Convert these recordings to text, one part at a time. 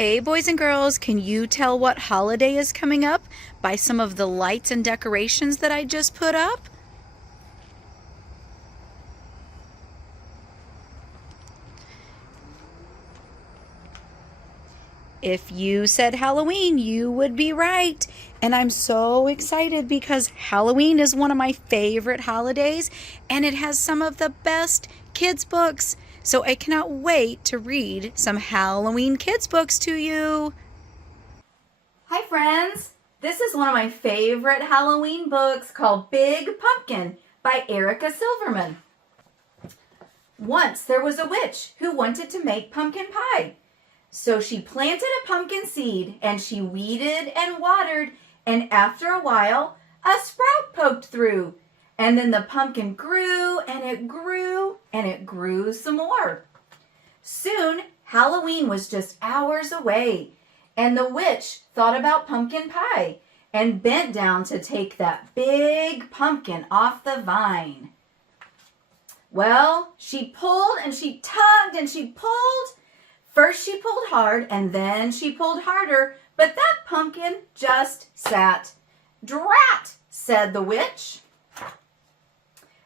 Hey boys and girls, can you tell what holiday is coming up by some of the lights and decorations that I just put up? If you said Halloween, you would be right. And I'm so excited because Halloween is one of my favorite holidays and it has some of the best kids' books. So I cannot wait to read some Halloween kids' books to you. Hi friends! This is one of my favorite Halloween books called Big Pumpkin by Erica Silverman. Once there was a witch who wanted to make pumpkin pie. So she planted a pumpkin seed and she weeded and watered, and after a while a sprout poked through. And then the pumpkin grew and it grew and it grew some more. Soon Halloween was just hours away, and the witch thought about pumpkin pie and bent down to take that big pumpkin off the vine. Well, she pulled and she tugged and she pulled. First she pulled hard and then she pulled harder, but that pumpkin just sat. "Drat," said the witch.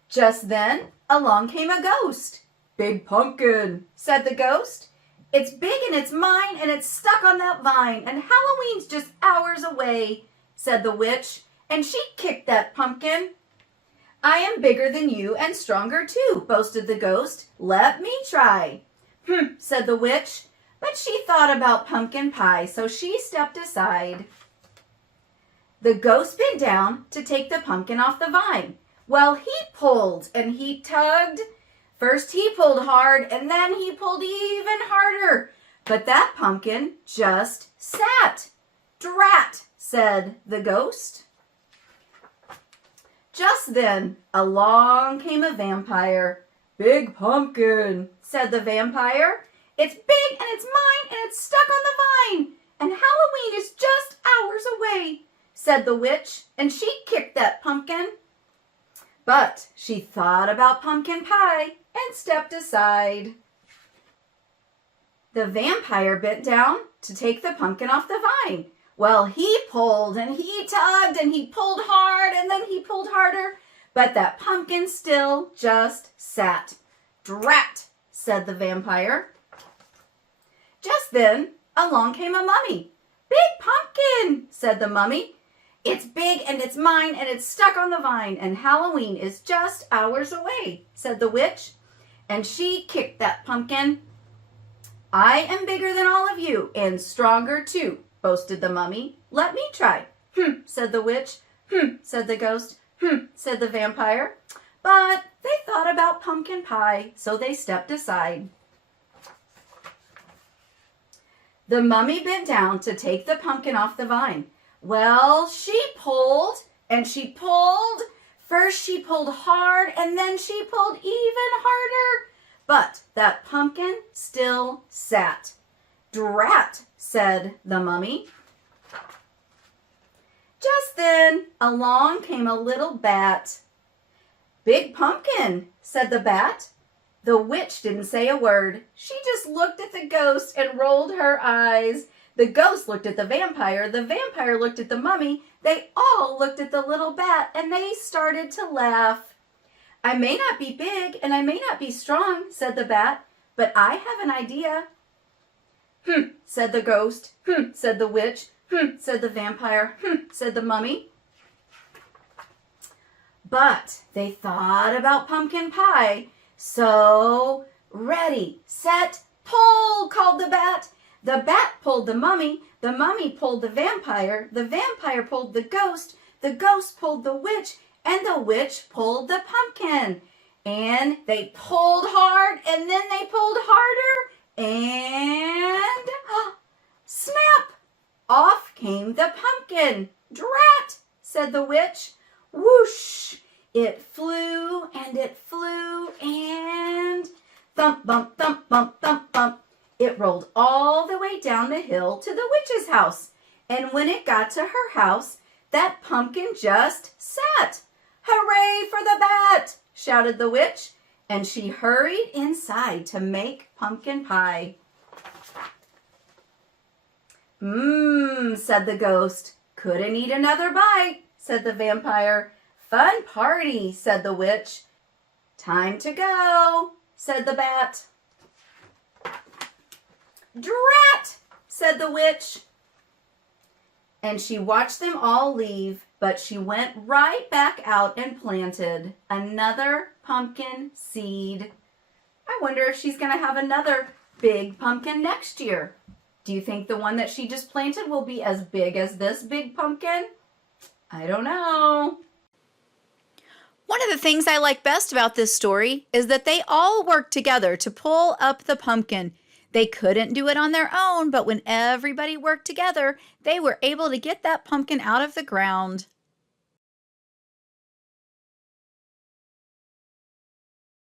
Just then along came a ghost. "Big pumpkin," said the ghost. "It's big and it's mine and it's stuck on that vine, and Halloween's just hours away," said the witch, and she kicked that pumpkin. "I am bigger than you and stronger too," boasted the ghost. "Let me try." Said the witch, but she thought about pumpkin pie, so she stepped aside. The ghost bent down to take the pumpkin off the vine. Well, he pulled and he tugged. First he pulled hard and then he pulled even harder, but that pumpkin just sat. "Drat," said the ghost. Just then along came a vampire. "Big pumpkin," said the vampire. "It's big and it's mine and it's stuck on the vine, and Halloween is just hours away," said the witch, and she kicked that pumpkin. But she thought about pumpkin pie and stepped aside. The vampire bent down to take the pumpkin off the vine. Well, he pulled and he tugged and he pulled hard and then he pulled harder, but that pumpkin still just sat. "Drat," said the vampire. Just then along came a mummy. "Big pumpkin," said the mummy. "It's big and it's mine and it's stuck on the vine, and Halloween is just hours away," said the witch, and she kicked that pumpkin. "I am bigger than all of you and stronger too," boasted the mummy. "Let me try." Said the witch. Said the ghost. Said the vampire. But they thought about pumpkin pie, so they stepped aside. The mummy bent down to take the pumpkin off the vine. Well, she pulled and she pulled. First she pulled hard and then she pulled even harder, but that pumpkin still sat. "Drat," said the mummy. Just then along came a little bat. "Big pumpkin," said the bat. The witch didn't say a word. She just looked at the ghost and rolled her eyes. The ghost looked at the vampire looked at the mummy. They all looked at the little bat and they started to laugh. "I may not be big and I may not be strong," said the bat, "but I have an idea." Said the ghost. Said the witch. Said the vampire. Said the mummy. But they thought about pumpkin pie. So, "Ready, set, pull," called the bat. The bat pulled the mummy pulled the vampire pulled the ghost pulled the witch, and the witch pulled the pumpkin. And they pulled hard, and then they pulled harder, and snap! Off came the pumpkin. "Drat," said the witch. Whoosh! It flew and thump, bump, thump, bump, thump, bump. It rolled all the way down the hill to the witch's house. And when it got to her house, that pumpkin just sat. "Hooray for the bat!" shouted the witch, and she hurried inside to make pumpkin pie. Said the ghost. Couldn't eat another bite, said the vampire. Fun party, said the witch. Time to go, said the bat. Drat, said the witch. And she watched them all leave, but she went right back out and planted another pumpkin seed. I wonder if she's going to have another big pumpkin next year. Do you think the one that she just planted will be as big as this big pumpkin? I don't know. One of the things I like best about this story is that they all worked together to pull up the pumpkin. They couldn't do it on their own, but when everybody worked together, they were able to get that pumpkin out of the ground.